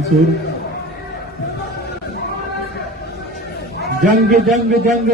मंसूर। जंग जंग जंग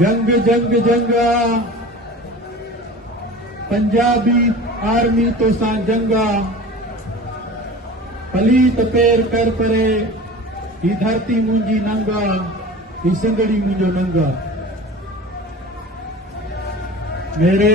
जंग जंग जंग पंजाबी आर्मी तो सा जंगा पलीत पैर कर परे ही धरती मुंजी नंगा ही सिंगड़ी मुंजो नंगा। मेरे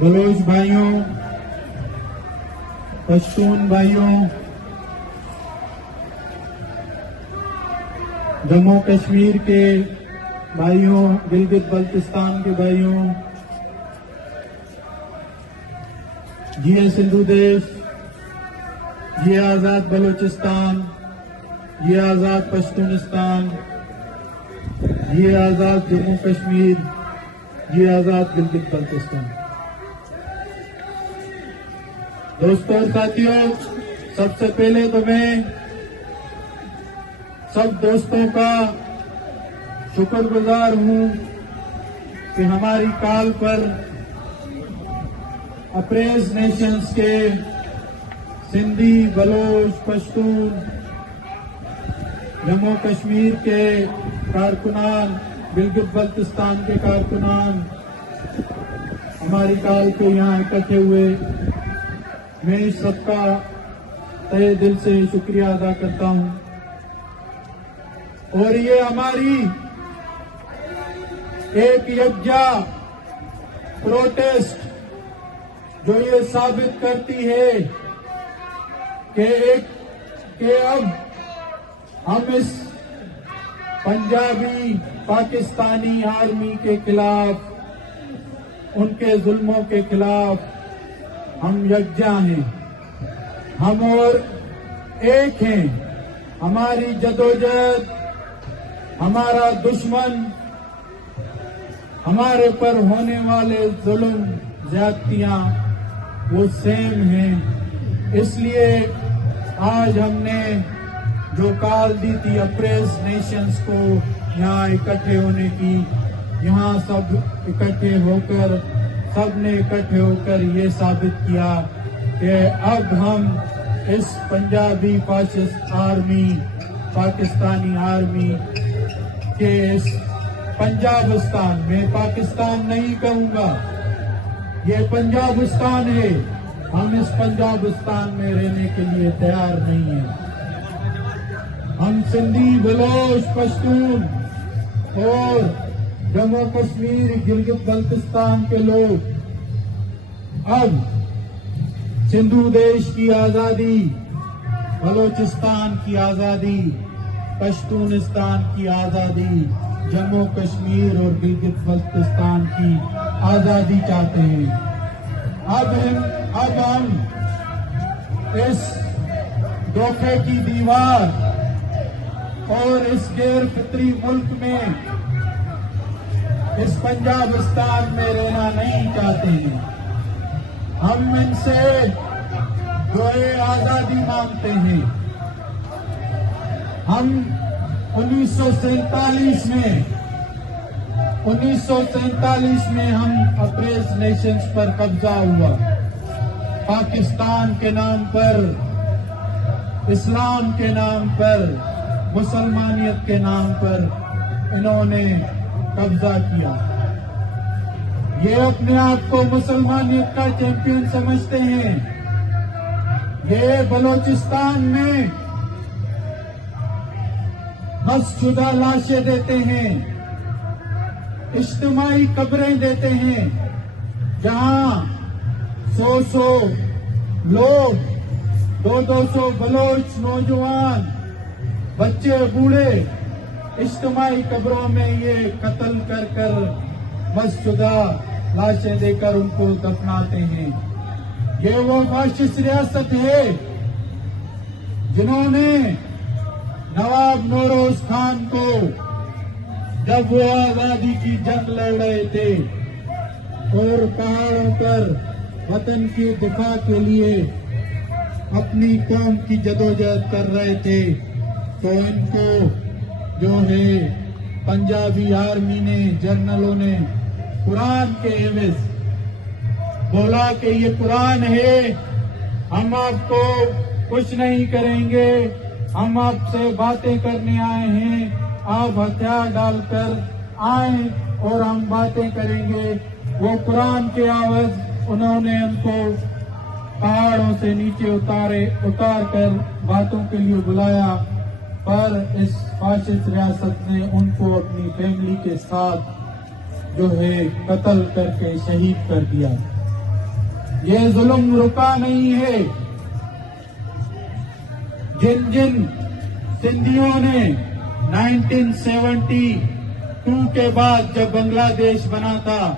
बलोच भाइयों, पश्तून भाइयों, जम्मू कश्मीर के भाइयों, गिलगित बल्तिस्तान के भाइयों, जिए सिंधु देश, जिए आजाद बलोचिस्तान, जिए आजाद पश्तूनिस्तान, जिए आजाद जम्मू कश्मीर, जिए आजाद गिलगित बल्तिस्तान। दोस्तों और साथियों, सबसे पहले तो मैं सब दोस्तों का शुक्रगुजार हूं कि हमारी कॉल पर अप्रेज नेशंस के सिंधी, बलोच, पश्तून, जम्मू कश्मीर के कारकुनान, गिलगित बल्तिस्तान के कारकुनान हमारी कॉल पे यहाँ इकट्ठे हुए। मैं इस सबका तहे दिल से शुक्रिया अदा करता हूं। और ये हमारी एक यज्ञा प्रोटेस्ट जो ये साबित करती है कि अब हम इस पंजाबी पाकिस्तानी आर्मी के खिलाफ, उनके जुल्मों के खिलाफ हम यज्ञा हैं, हम और एक हैं। हमारी जदोजहद, हमारा दुश्मन, हमारे पर होने वाले जुल्म, ज्यादतियां वो सेम हैं। इसलिए आज हमने जो कॉल दी थी अप्रेज नेशंस को यहाँ इकट्ठे होने की, यहाँ सब इकट्ठे होकर, सबने इकट्ठे होकर ये साबित किया कि अब हम इस Punjabi fascist army, Pakistani army के इस पंजाबिस्तान में, पाकिस्तान नहीं कहूंगा, ये पंजाबिस्तान है, हम इस पंजाबिस्तान में रहने के लिए तैयार नहीं हैं। हम सिंधी, बलोच, पश्तून और जम्मू कश्मीर, गिलगित बल्तिस्तान के लोग अब सिंधु देश की आजादी, बलोचिस्तान की आजादी, पश्तूनिस्तान की आजादी, जम्मू कश्मीर और गिलगित बल्तिस्तान की आजादी चाहते हैं। अब हम इस धोखे की दीवार और इस गैर फितरी मुल्क में, इस पंजाबिस्तान में रहना नहीं चाहते हैं। हम इनसे जो है आजादी मांगते हैं। हम 1947 में हम अप्रेज नेशंस पर कब्जा हुआ, पाकिस्तान के नाम पर, इस्लाम के नाम पर, मुसलमानियत के नाम पर इन्होंने कब्जा किया। ये अपने आप को मुसलमानियत का चैंपियन समझते हैं। ये बलोचिस्तान में मस्जिदा लाशें देते हैं, इज्तिमाई कब्रें देते हैं, जहां 100 लोग, 200 बलोच नौजवान, बच्चे, बूढ़े इज्तिमाई कब्रों में ये कत्ल कर कर मस्जिदा लाशें देकर उनको दफनाते हैं। ये वो फाशिस्ट रियासत है जिन्होंने नवाब नौरोज खान को, जब वो आजादी की जंग लड़ रहे थे और पहाड़ों पर वतन की दिफा के लिए अपनी कौम की जदोजहद कर रहे थे, तो इनको जो है पंजाबी आर्मी ने, जर्नलों ने कुरान के एवज बोला कि ये कुरान है, हम आपको कुछ नहीं करेंगे, हम आपसे बातें करने आए हैं, आप हथियार डालकर आए और हम बातें करेंगे। वो कुरान के आवाज उन्होंने उनको पहाड़ों से नीचे उतार कर बातों के लिए बुलाया, पर इस फाशिस्ट रियासत ने उनको अपनी फैमिली के साथ जो है कत्ल करके शहीद कर दिया। ये जुल्म रुका नहीं है। जिन जिन सिंधियों ने 1972 के बाद जब बांग्लादेश बना था,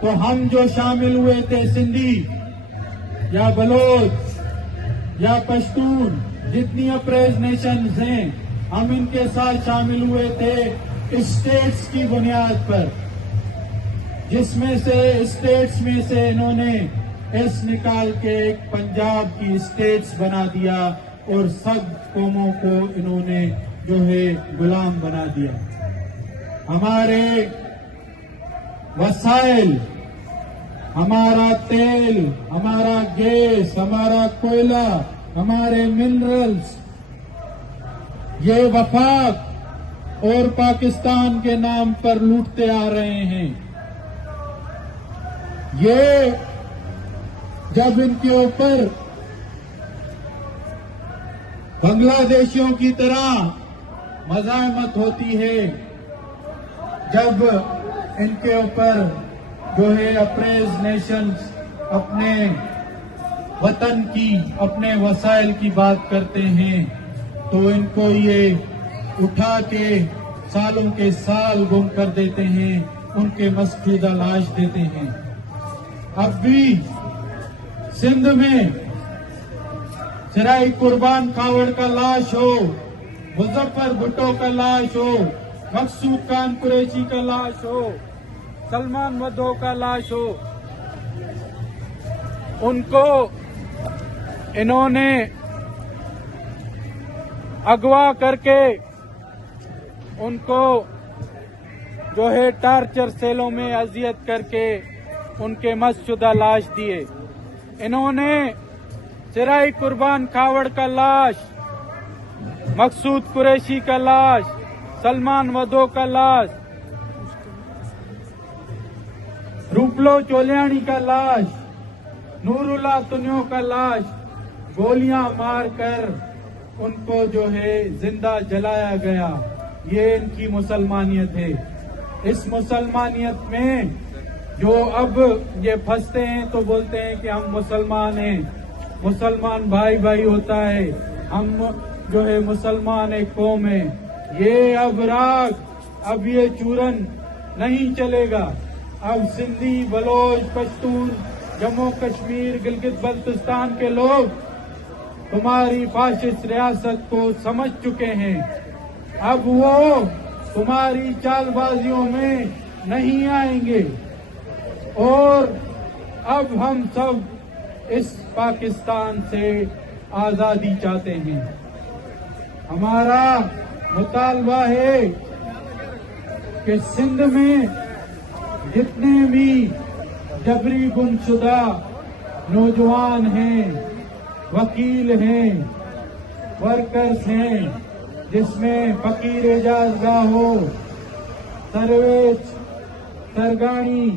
तो हम जो शामिल हुए थे, सिंधी या बलोच या पश्तून, जितनी अप्रेज नेशंस हैं, हम इनके साथ शामिल हुए थे स्टेट्स की बुनियाद पर, जिसमें से स्टेट्स में से इन्होंने एस निकाल के एक पंजाब की स्टेट्स बना दिया और सब कौमों को इन्होंने जो है गुलाम बना दिया। हमारे वसाइल, हमारा तेल, हमारा गैस, हमारा कोयला, हमारे मिनरल्स, ये वफाक और पाकिस्तान के नाम पर लूटते आ रहे हैं। ये जब इनके ऊपर बांग्लादेशियों की तरह मज़ाहमत होती है, जब इनके ऊपर जो है अप्रेज नेशंस अपने वतन की, अपने वसाइल की बात करते हैं, तो इनको ये उठा के सालों के साल गुम कर देते हैं, उनके मस्फूदा लाश देते हैं। अब भी सिंध में सिराई कुर्बान कावड़ का लाश हो, मुजफ्फर भुट्टो का लाश हो, मकसूद खान कुरैशी का लाश हो, सलमान वधो का लाश हो, उनको इन्होंने अगवा करके उनको जो है टार्चर सेलों में अजियत करके उनके मस्शुदा लाश दिए। इन्होंने सिराई कुर्बान खावड़ का लाश, मकसूद कुरैशी का लाश, सलमान वधो का लाश, रूपलो चोलियानी का लाश, नूरुल्लाह तुनियो का लाश गोलियां मारकर उनको जो है जिंदा जलाया गया। ये इनकी मुसलमानियत है। इस मुसलमानियत में जो अब ये फंसते हैं तो बोलते हैं कि हम मुसलमान हैं, मुसलमान भाई भाई होता है, हम जो है मुसलमान एक कौम है। ये अब राग, अब ये चूरन नहीं चलेगा। अब सिंधी, बलोच, पश्तून, जम्मू कश्मीर, गिलगित बल्तिस्तान के लोग तुम्हारी फाशिस्ट रियासत को समझ चुके हैं। अब वो तुम्हारी चालबाजियों में नहीं आएंगे और अब हम सब इस पाकिस्तान से आजादी चाहते हैं। हमारा मुतालबा है कि सिंध में जितने भी जबरी गुमशुदा नौजवान हैं, वकील हैं, वर्कर्स हैं, जिसमें फकीर एजाज गाहो, सरवेज, सरगानी,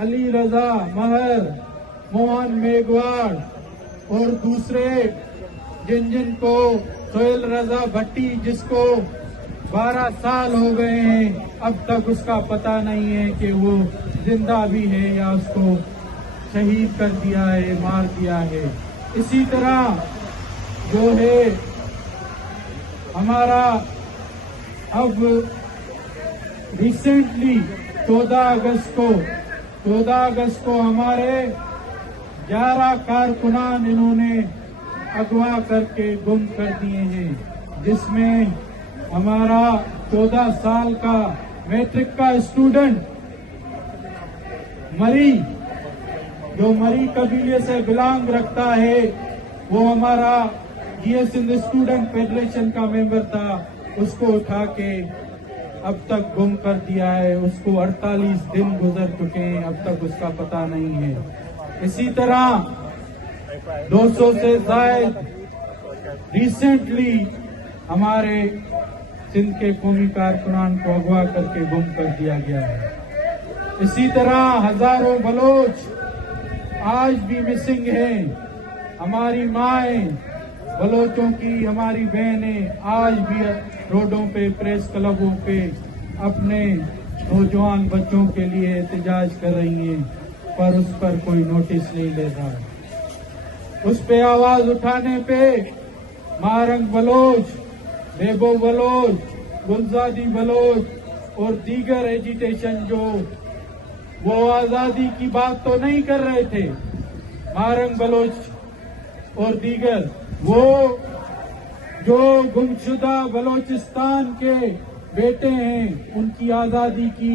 अली रजा महर, मोहन मेघवाड़ और दूसरे जिन जिन को, सोहेल रजा भट्टी जिसको 12 साल हो गए हैं, अब तक उसका पता नहीं है कि वो जिंदा भी है या उसको शहीद कर दिया है, मार दिया है। इसी तरह जो है हमारा अब रिसेंटली 14 अगस्त को हमारे 11 कारकुनान इन्होंने अगवा करके गुम कर दिए हैं, जिसमें हमारा 14 साल का मैट्रिक का स्टूडेंट मरी, जो मरी कबीले से बिलोंग रखता है, वो हमारा ये सिंध स्टूडेंट फेडरेशन का मेंबर था, उसको उठा के अब तक गुम कर दिया है। उसको 48 दिन गुजर चुके हैं, अब तक उसका पता नहीं है। इसी तरह 200 से ज्यादा रिसेंटली हमारे सिंध के कौमी कारकुनान को अगवा करके गुम कर दिया गया है। इसी तरह हजारों बलोच आज भी मिसिंग हैं। हमारी माएं बलोचों की, हमारी बहनें आज भी रोडों पे, प्रेस क्लबों पे अपने नौजवान बच्चों के लिए एहतजाज कर रही हैं, पर उस पर कोई नोटिस नहीं ले रहा। उस पे आवाज उठाने पे मारंग बलोच, बेबो बलोच, गुलजादी बलोच और दीगर एजिटेशन जो वो आजादी की बात तो नहीं कर रहे थे, मारंग बलोच और दीगर वो जो गुमशुदा बलोचिस्तान के बेटे हैं उनकी आजादी की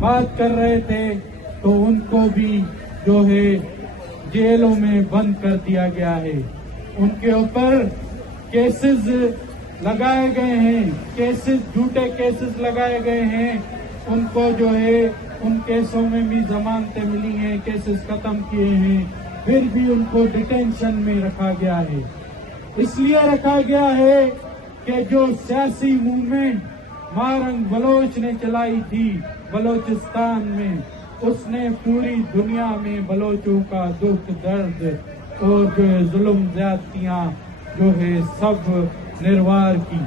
बात कर रहे थे, तो उनको भी जो है जेलों में बंद कर दिया गया है। उनके ऊपर केसेस लगाए गए हैं, केसेस, झूठे केसेस लगाए गए हैं। उनको जो है उन केसों में भी जमानतें मिली हैं, केसेस खत्म किए हैं, फिर भी उनको डिटेंशन में रखा गया है। इसलिए रखा गया है कि जो सियासी मूवमेंट मारंग बलोच ने चलाई थी बलोचिस्तान में, उसने पूरी दुनिया में बलोचों का दुख, दर्द और जो है जुल्म, ज्यादतियां जो है सब निर्वार की,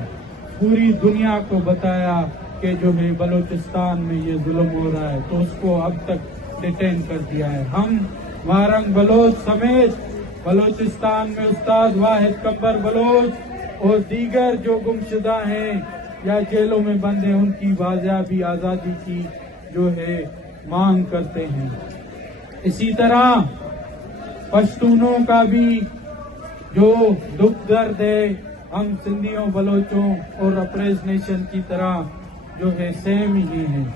पूरी दुनिया को बताया कि जो है बलोचिस्तान में ये जुल्म हो रहा है, तो उसको अब तक डिटेन कर दिया है। हम मारंग बलोच समेत बलोचिस्तान में उस्ताद वाहिद कब्बर बलोच और दीगर जो गुमशुदा हैं या जेलों में बंद हैं, उनकी बाजियाबी आजादी की जो है मांग करते हैं। इसी तरह पश्तूनों का भी जो दुख दर्द है, हम सिंधियों, बलोचों और अप्रेज नेशन की तरह जो है सेम ही हैं।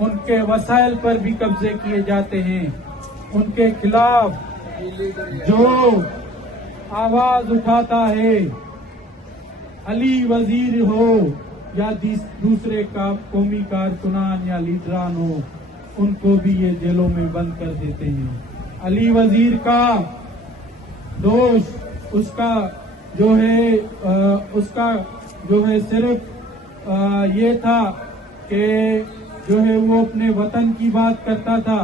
उनके वसाइल पर भी कब्जे किए जाते हैं। उनके खिलाफ जो आवाज उठाता है, अली वजीर हो या दूसरे का कौमी कारकुनान या लीडरान हो, उनको भी ये जेलों में बंद कर देते हैं। अली वजीर का दोष उसका जो है सिर्फ ये था कि जो है वो अपने वतन की बात करता था,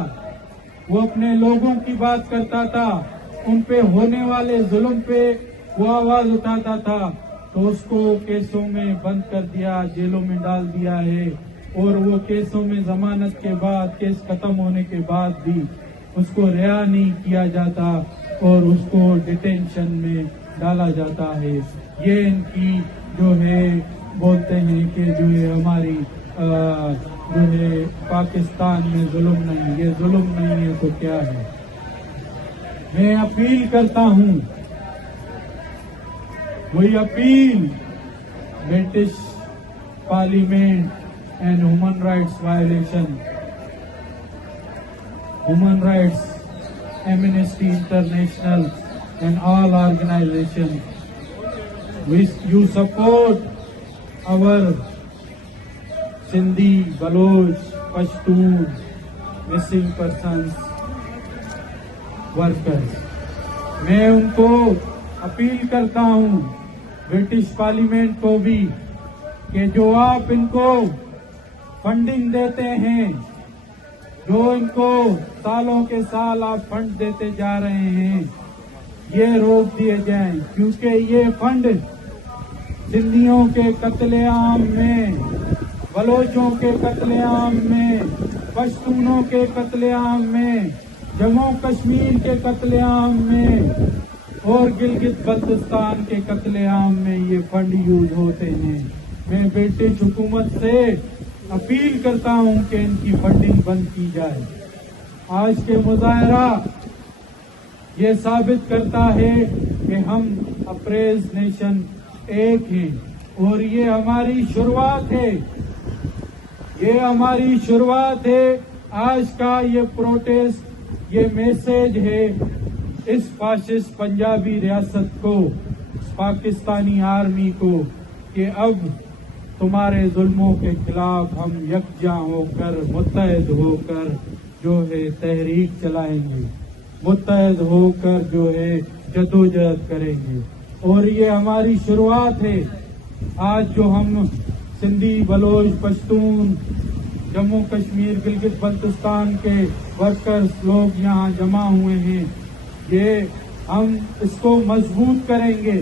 वो अपने लोगों की बात करता था, उन पे होने वाले जुल्म पे वो आवाज उठाता था, तो उसको केसों में बंद कर दिया, जेलों में डाल दिया है। और वो केसों में जमानत के बाद, केस खत्म होने के बाद भी उसको रिहा नहीं किया जाता और उसको डिटेंशन में डाला जाता है। ये इनकी जो है बोलते हैं कि जो है हमारी जो है पाकिस्तान में जुल्म नहीं, ये जुल्म नहीं है तो क्या है। मैं अपील करता हूँ, वही appeal British parliament and human rights violation, human rights amnesty international and all organizations, you support our Sindhi, Baloch, Pashtun, missing persons, workers. मैं उनको अपील करता हूँ, ब्रिटिश पार्लियामेंट को भी, कि जो आप इनको फंडिंग देते हैं, जो इनको सालों के साल आप फंड देते जा रहे हैं, ये रोक दिए जाएं, क्योंकि ये फंड सिंधियों के कत्लेआम में, बलोचों के कत्लेआम में, पश्तूनों के कत्लेआम में, जम्मू कश्मीर के कत्लेआम में और गिलगित बल्तिस्तान के कत्लेआम में ये फंड यूज होते हैं। मैं ब्रिटिश हुकूमत से अपील करता हूं कि इनकी फंडिंग बंद की जाए। आज के मुजाहरा ये साबित करता है कि हम अप्रेज नेशन एक हैं और ये हमारी शुरुआत है, ये हमारी शुरुआत है। आज का ये प्रोटेस्ट, ये मैसेज है इस फाशिस्ट पंजाबी रियासत को, पाकिस्तानी आर्मी को, कि अब तुम्हारे जुल्मों के खिलाफ हम यकजा होकर मुत्तहद होकर जो है तहरीक चलाएंगे, मुत्तहद होकर जो है जदोजहद करेंगे। और ये हमारी शुरुआत है। आज जो हम सिंधी, बलोच, पश्तून, जम्मू कश्मीर, गिलगित बल्तिस्तान के वर्कर्स लोग यहाँ जमा हुए हैं, ये हम इसको मजबूत करेंगे,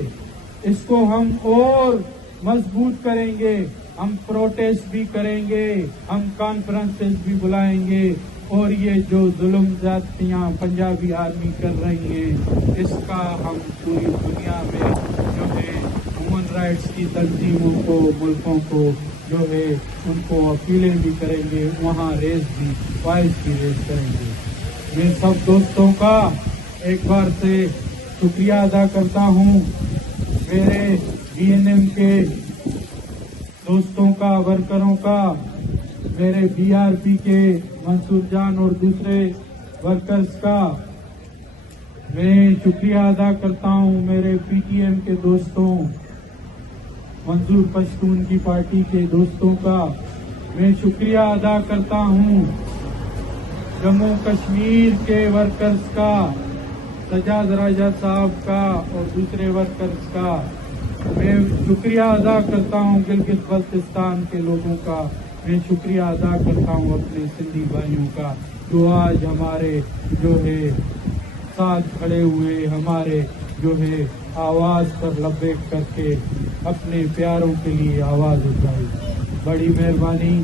इसको हम और मजबूत करेंगे। हम प्रोटेस्ट भी करेंगे, हम कॉन्फ्रेंसेस भी बुलाएंगे और ये जो जुल्म ज्यादतियां पंजाबी आर्मी कर रही है इसका हम पूरी दुनिया में जो है ह्यूमन राइट्स की तंजीमों को, मुल्कों को जो है उनको अपीलें भी करेंगे, वहाँ रेस भी, वॉइस भी रेस करेंगे। मैं सब दोस्तों का एक बार से शुक्रिया अदा करता हूँ, मेरे बीएनएम के दोस्तों का, वर्करों का, मेरे बीआरपी के मंसूर जान और दूसरे वर्कर्स का मैं शुक्रिया अदा करता हूं। मेरे पीटीएम के दोस्तों, मंसूर पश्तून की पार्टी के दोस्तों का मैं शुक्रिया अदा करता हूं। जम्मू कश्मीर के वर्कर्स का, सजाद राजा साहब का और दूसरे वर्कर्स का मैं शुक्रिया अदा करता हूं। गिलगित बल्तिस्तान के लोगों का मैं शुक्रिया अदा करता हूं, अपने सिंधी भाइयों का जो आज हमारे जो है साथ खड़े हुए, हमारे जो है आवाज पर लबैक करके अपने प्यारों के लिए आवाज उठाई। बड़ी मेहरबानी।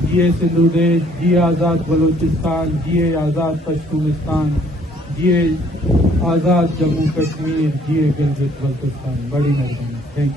जिए सिंधु देश, जिए आज़ाद बलूचिस्तान, जिए आज़ाद पश्तूनिस्तान, जिए आज़ाद जम्मू कश्मीर, जिए गिलगित बल्तिस्तान। बड़ी मेहरबानी।